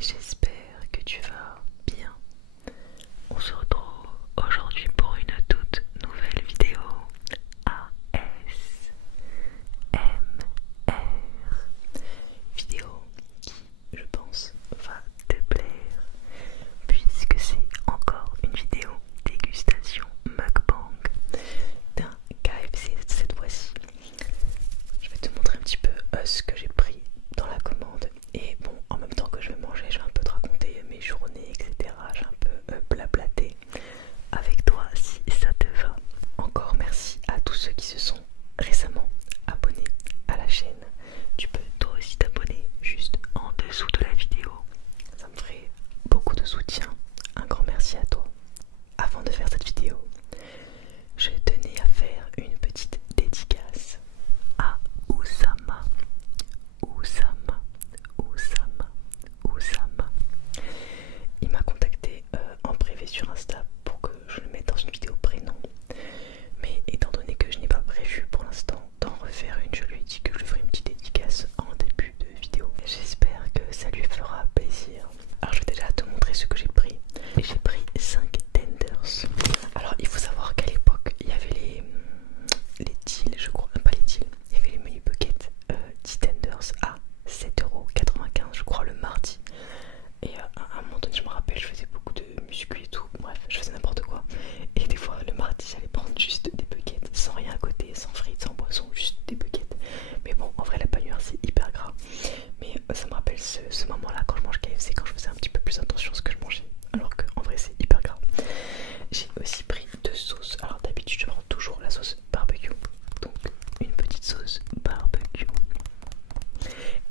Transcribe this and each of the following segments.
j'espère que tu vas bien. On se retrouve aujourd'hui pour une toute nouvelle vidéo ASMR. Vidéo qui, je pense, va te plaire puisque c'est encore une vidéo dégustation mukbang d'un KFC cette fois-ci. Je vais te montrer un petit peu ce que j'ai pris dans la commande et bon, en même temps que je vais manger, je vais un peu te raconter mes journées, etc. Je vais un peu blablater avec toi si ça te va. Encore merci à tous ceux qui se sont récemment abonnés à la chaîne. Tu peux toi aussi t'abonner juste en dessous de la vidéo. Ça me ferait beaucoup de soutien. Un grand merci à toi. Avant de faire cette vidéo, je tenais à faire une petite dédicace à Oussama. Oussama, Oussama, Oussama. Il m'a contacté en privé sur Insta pour que je le mette dans une vidéo prénom. Mais étant donné que je n'ai pas prévu pour l'instant d'en refaire une, je lui ai dit que je lui ferai une petite dédicace en début de vidéo. J'espère que ça lui fera plaisir. Alors je vais déjà te montrer ce que j'ai pris. J'ai pris 5 tenders. Alors il faut savoir qu'à l'époque il y avait les deals, je crois, pas les deals, il y avait les menu buckets 10 tenders à 7,95 € je crois le mardi. Et à un moment donné je me rappelle, je faisais beaucoup de muscu et tout, bref je faisais n'importe quoi. Et des fois le mardi j'allais prendre juste des buckets sans rien à côté, sans frites, sans boisson, juste des buckets. Mais bon en vrai la panure c'est hyper gras. Mais ça me rappelle ce moment là quand je mange KFC, quand je faisais un petit peu plus attention à ce que je mangeais. Alors qu'en vrai c'est hyper gras. J'ai aussi pris 2 sauces. Alors d'habitude je prends toujours la sauce barbecue. Donc une petite sauce barbecue.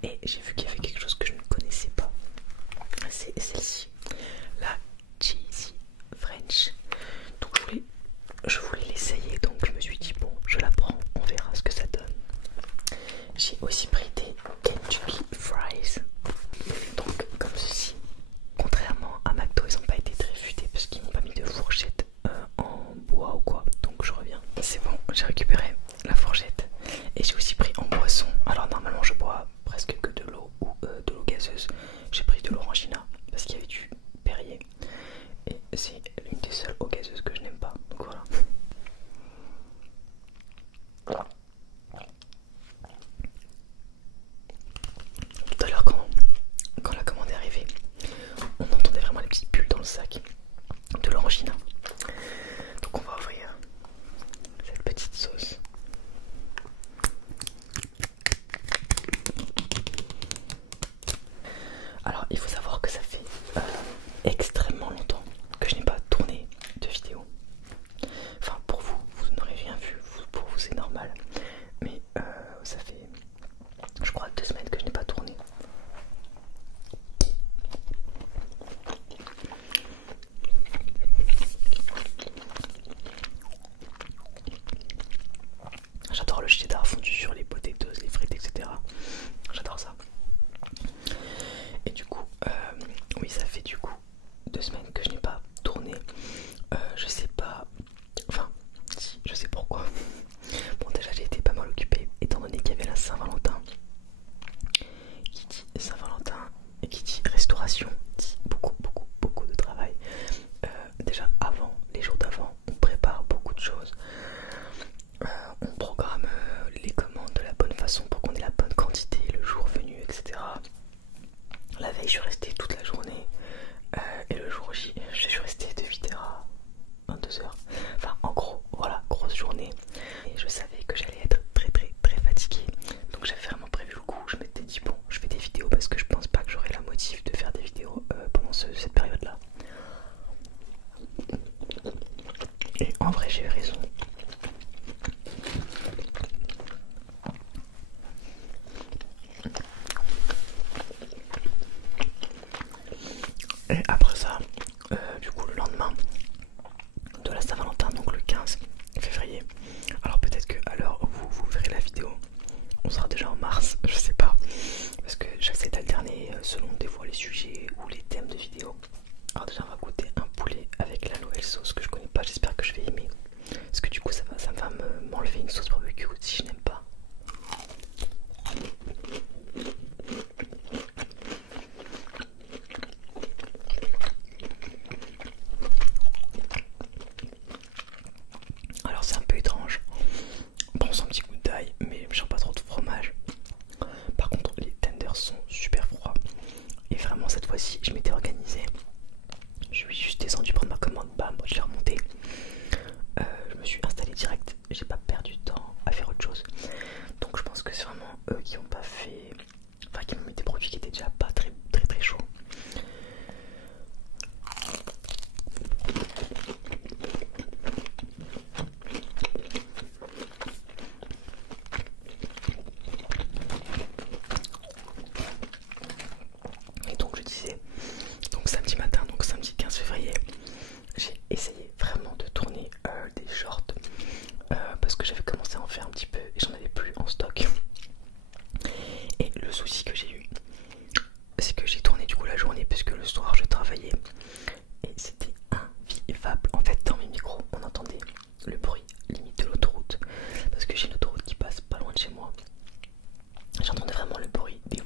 Et j'ai vu qu'il y avait quelque chose que je ne connaissais pas. C'est celle-ci. La cheesy French. Donc je voulais l'essayer. Donc je me suis dit bon je la prends. On verra ce que ça donne. J'ai aussi pris des Kentucky Fries. Donc comme ceci. Contrairement à McDo, ils n'ont pas été très futés parce qu'ils m'ont pas mis de fourchette en bois ou quoi. Donc je reviens. C'est bon, j'ai récupéré la fourchette. Et j'ai aussi pris en boisson. Alors normalement je bois presque que de l'eau ou de l'eau gazeuse. J'ai pris de l'orangina parce qu'il y avait du Perrier. Et c'est l'une des seules eaux gazeuses que je n'aime pas. Donc voilà. Tout à l'heure quand la commande est arrivée, on entendait vraiment les petites bulles dans le sac de l'orangina. Donc on va ouvrir cette petite sauce. Alors il faut savoir que ça fait extrêmement longtemps que je n'ai pas tourné de vidéo. Enfin pour vous, vous n'aurez rien vu, pour vous c'est normal. Mais ça fait je crois 2 semaines que je n'ai pas tourné. J'adore le cheddar fondu sur les potatoes, les frites, etc. J'adore ça. Et du coup, oui, ça fait du coup 2 semaines que je n'ai pas tourné. Je sais pas. Enfin, si, je sais pourquoi. Bon, déjà, j'ai été pas mal occupée étant donné qu'il y avait la Saint-Valentin. Qui dit Saint-Valentin et qui dit restauration dit beaucoup de travail. Déjà, avant, les jours d'avant, on prépare beaucoup de choses. On programme les commandes de la bonne façon pour qu'on ait la bonne quantité le jour venu, etc. La veille, je suis restée toute la journée et le jour J, je suis restée de 8h à 22h. Enfin, en gros, voilà, grosse journée. Et je savais que j'allais être très fatiguée. Donc j'avais vraiment prévu le coup. Je m'étais dit, bon, je fais des vidéos parce que je pense pas que j'aurai la motive de faire des vidéos pendant cette période-là. Et en vrai, j'ai eu raison. Et après ça, du coup le lendemain de la Saint-Valentin, donc le 15 février, alors peut-être que à l'heure où vous verrez la vidéo, on sera déjà en mars, je sais pas, parce que j'essaie d'alterner selon des fois les sujets ou les thèmes de vidéo. Alors déjà on va goûter un poulet avec la nouvelle sauce que je connais pas, j'espère que je vais aimer, parce que du coup ça va m'enlever une sauce barbecue si je n'aime pas.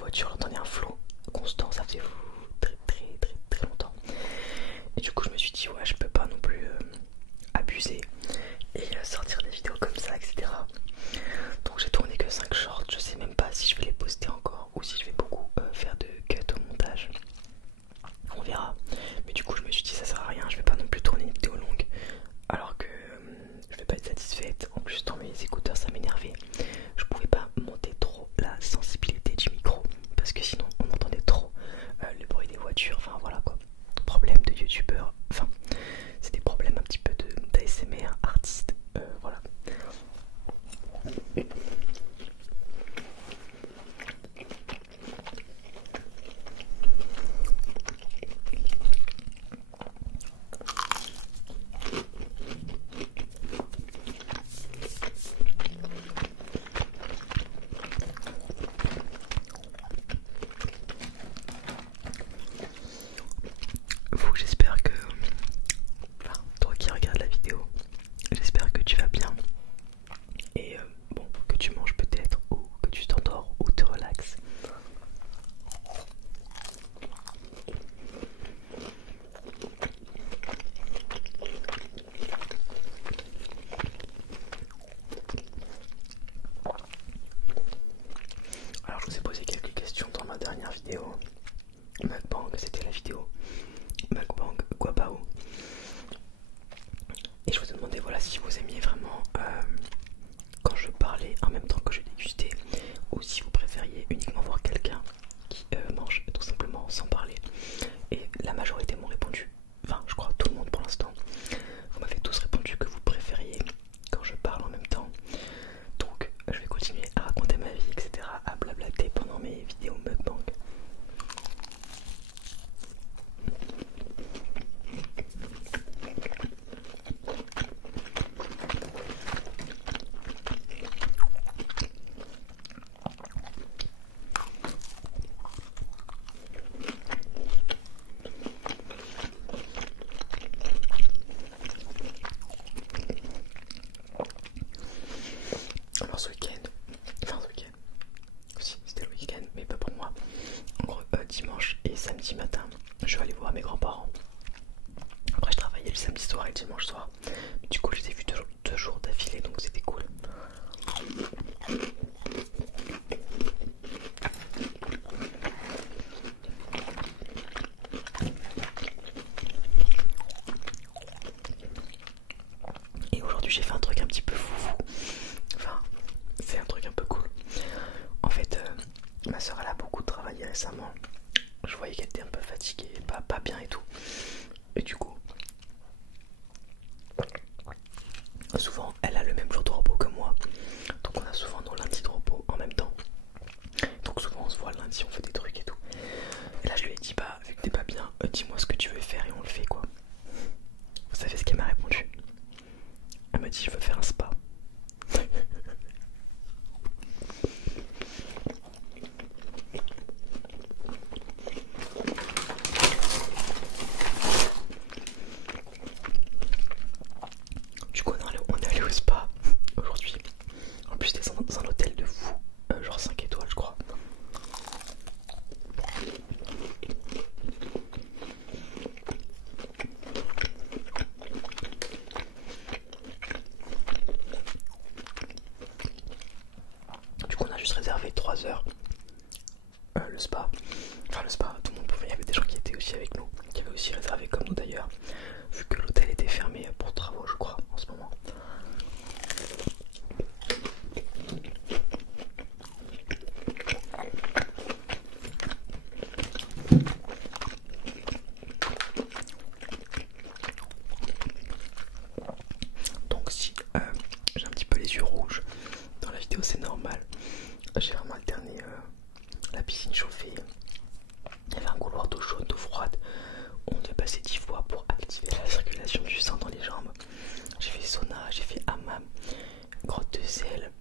voiture, j'entendais un flot constant, ça faisait très longtemps. Et du coup je me suis dit ouais je peux pas non plus abuser et sortir des vidéos comme ça, etc. Donc j'ai tourné que 5 shorts, je sais même pas si je vais les poster encore ou si je vais beaucoup faire de cut au montage. On verra. Mais du coup je me suis dit ça sert à rien, je vais pas non plus tourner une vidéo longue alors que je vais pas être satisfaite. En plus dans mes écouteurs ça m'énervait. Je pouvais pas monter trop la sensibilité du micro parce que sinon on entendait trop le bruit des voitures. Enfin voilà quoi. Problème de youtubeur. Enfin c'est des problèmes un petit peu d'ASMR, artiste. Voilà. Vous, j'espère que, enfin, toi qui regardes la vidéo, j'espère que tu vas bien et bon, que tu manges peut-être ou que tu t'endors ou te relaxes. Alors je vous ai posé quelques questions dans ma dernière vidéo mukbang, c'était la vidéo mukbang guabao. Et je vous ai demandé voilà si vous aimiez vraiment quand je parlais en même temps que je dégustais ou si vous préfériez uniquement voir quelqu'un qui mange tout simplement sans parler. Et la majorité m'ont répondu, enfin je crois tout le monde pour l'instant, vous m'avez tous répondu que vous préfériez quand je parle en même temps. Donc je vais continuer à raconter ma vie, etc., à blablater pendant mes vidéos mukbang. Alors ce week-end, si c'était le week-end, mais pas pour moi. En gros, dimanche et samedi matin, je vais aller voir mes grands-parents. Après, je travaillais le samedi soir et le dimanche soir. Mais du coup, je les ai vus deux jours d'affilée, donc c'était cool. Et aujourd'hui, j'ai fait un truc un petit peu foufou. Enfin, c'est un truc un peu cool. En fait, ma soeur elle a beaucoup travaillé récemment. Je voyais qu'elle était un peu fatiguée, pas bien et tout. Et du coup, souvent elle a le même jour de repos que moi. Donc on a souvent nos lundis de repos en même temps. Donc souvent on se voit le lundi, on fait des trucs et tout. Et là je lui ai dit bah vu que t'es pas bien, dis-moi ce que tu veux faire et on le fait quoi. Vous savez ce qu'elle m'a répondu? Elle m'a dit je veux faire un spa. Du coup on est allé au spa aujourd'hui. En plus c'était dans un hôtel de fou, genre 5 étoiles je crois. Du coup on a juste réservé 3 heures le spa. Enfin le spa, tout le monde pouvait, il y avait des gens qui étaient aussi avec nous, qui avaient aussi réservé comme nous d'ailleurs, vu que l'hôtel était fermé pour travaux je crois en ce moment. Donc si j'ai un petit peu les yeux rouges dans la vidéo c'est normal. J'ai vraiment alterné la piscine chauffée. Il y avait un couloir d'eau chaude, d'eau froide. On devait passer 10 fois pour activer la circulation du sang dans les jambes. J'ai fait sauna, j'ai fait hammam, grotte de sel,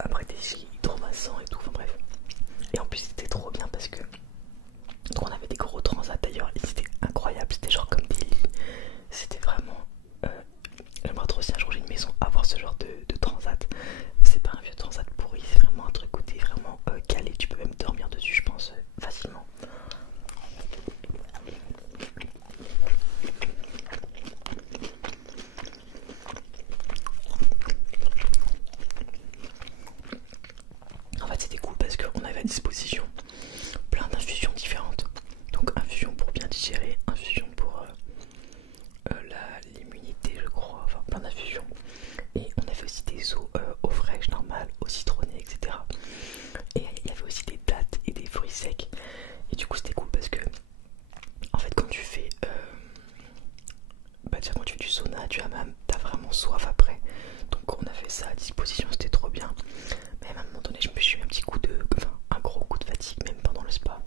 après des hydromassants et tout, enfin bref. Et en plus c'était trop bien parce que donc on avait des gros transats d'ailleurs et c'était incroyable, c'était genre comme des lits. C'était vraiment... j'aimerais trop si un jour j'ai une maison avoir ce genre de transat. C'est pas un vieux transat pourri, c'est vraiment un truc où t'es vraiment calé disposition plein d'infusions différentes. Donc infusion pour bien digérer, infusion pour l'immunité je crois, enfin plein d'infusions. Et on avait aussi des eaux fraîches normales, eau citronnée, etc. Et il y avait aussi des dattes et des fruits secs. Et du coup c'était cool parce que en fait quand tu fais déjà quand tu fais du sauna, t'as vraiment soif après. Donc on a fait ça à disposition, c'était trop bien. Mais à un moment donné je me suis mis un petit coup de, enfin un gros coup de fatigue même pendant le spa.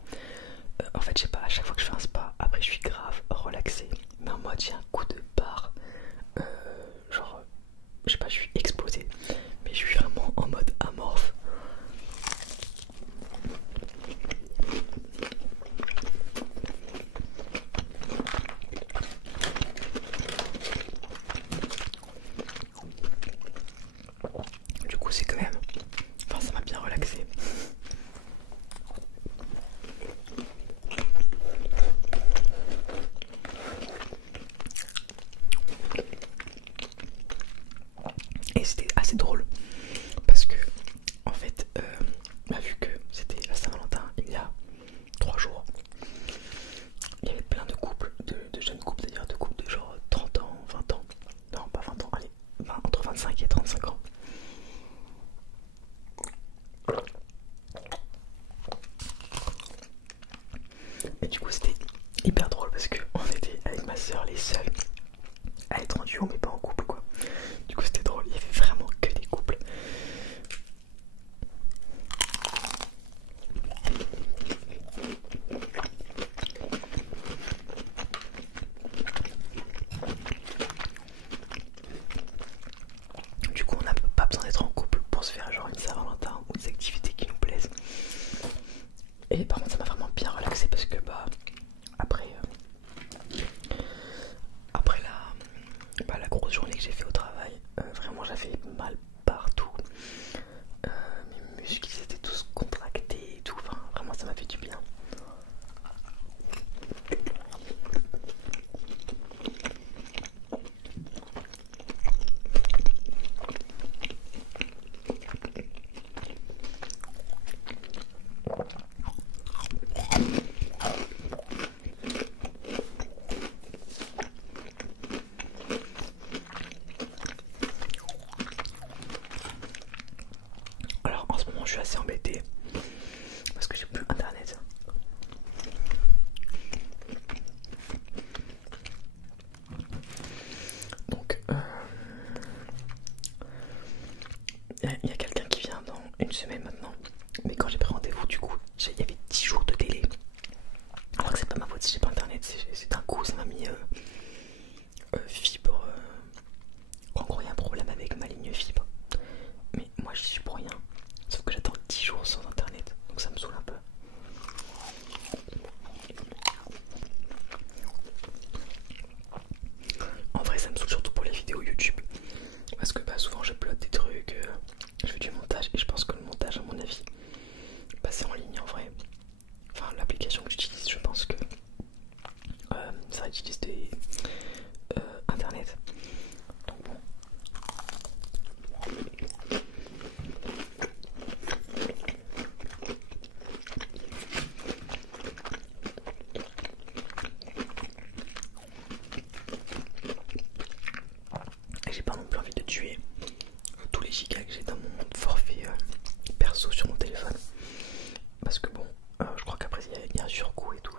En fait je sais pas, à chaque fois que je fais un spa, après je suis grave relaxé. Mais en mode j'ai un coup de barre, genre je sais pas, je suis explosé. Mais je suis vraiment en mode amorphe. Du coup c'est quand même, enfin ça m'a bien relaxé. Et c'était assez drôle parce que en fait vu que c'était la Saint-Valentin il y a 3 jours, il y avait plein de couples, de jeunes couples d'ailleurs, de couples de genre 30 ans, 20 ans, non pas 20 ans, allez, entre 25 et 35 ans. Et du coup c'était hyper drôle parce qu'on était avec ma soeur les seuls à être en duo mais pas en couple quoi. Du coup c'était drôle, il y avait vraiment que des couples. Du coup on n'a pas besoin d'être en couple pour se faire genre une Saint-Valentin ou des activités qui nous plaisent. Et par contre ça m'a vraiment bien relaxé parce que après la grosse journée que j'ai fait au travail, vraiment j'avais mal partout. Mes muscles ils étaient tous contractés et tout, enfin vraiment ça m'a fait du bien. Alors en ce moment je suis assez embêté parce que j'ai plus internet. Donc il y a quelqu'un qui vient dans une semaine maintenant. Mais quand j'ai pris rendez-vous du coup il y avait 10 jours de délai. Alors que c'est pas ma faute si j'ai pas internet, c'est d'un coup ça m'a mis fibre. En gros il y a un problème avec ma ligne fibre. Mais moi je suis pour rien. Sauf que j'attends 10 jours sans internet. Donc ça me saoule un peu. En vrai ça me saoule surtout pour les vidéos YouTube. Parce que souvent j'upload des trucs, je fais du montage et je pense que le montage à mon avis c'est en ligne en vrai. Enfin l'application que j'utilise je pense que ça utilise des internet. Donc bon. Et j'ai pas non plus envie de tuer tous les gigas que j'ai dans mon forfait perso sur mon téléphone. Parce que bon, je crois qu'après il y a un surcoût et tout.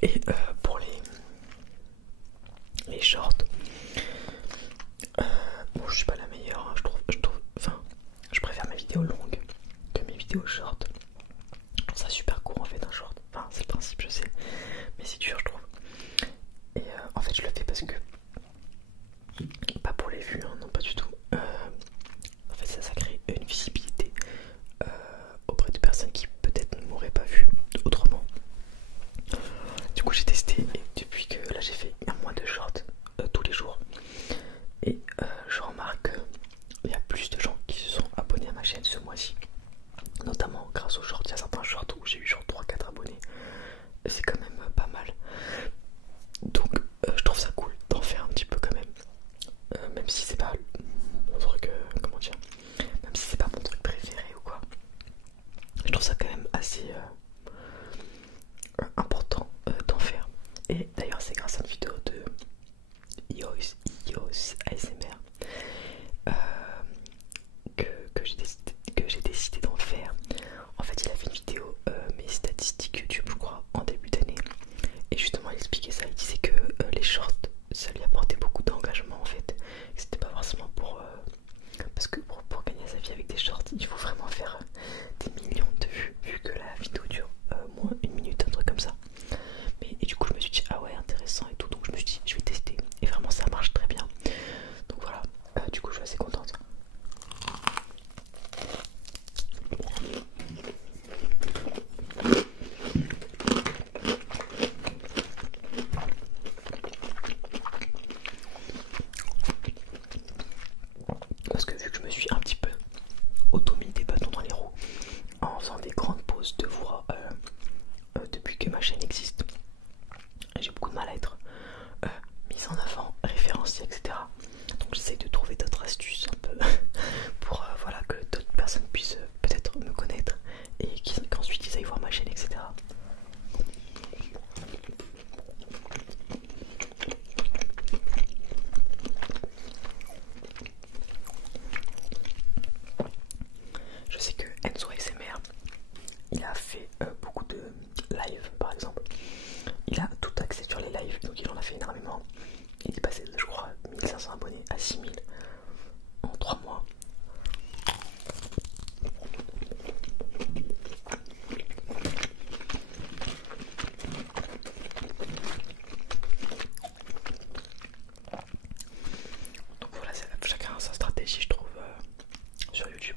Et pour les shorts, bon je suis pas la meilleure, hein, enfin je préfère mes vidéos longues que mes vidéos shorts. Je trouve ça super court en fait un short, enfin c'est le principe. trouve ça quand même assez important d'en faire. Et d'ailleurs c'est grâce à une vidéo de Ios ASMR que j'ai décidé d'en faire. En fait il a fait une vidéo mes statistiques YouTube je crois en début d'année, et justement il expliquait ça, il disait que les shorts ça lui apportait beaucoup d'engagement en fait, c'était pas forcément pour parce que pour gagner sa vie avec des shorts il faut vraiment faire des millions de vues, vu que la vidéo dure moins une minute, un truc comme ça. Mais et du coup je me suis dit ah ouais intéressant et tout, donc je me suis dit je vais tester, et vraiment ça marche très bien. Donc voilà, du coup je suis assez contente. Parce que vu que je me suis un petit peu auto-mis des bâtons dans les roues en faisant des grandes pauses de voix depuis que ma chaîne existe, j'ai beaucoup de mal à être mise en avant, référencée, etc. Donc j'essaye de trouver d'autres astuces un peu pour voilà, que d'autres personnes puissent peut-être me connaître et qu'ensuite ils aillent voir ma chaîne, etc. Je sais que Enzo ASMR, il a fait beaucoup de live par exemple. Il a tout axé sur les lives, donc il en a fait énormément. Il est passé de, je crois, 1500 abonnés à 6000 en 3 mois. Donc voilà, chacun a sa stratégie je trouve sur YouTube.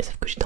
Et sauf que j'étais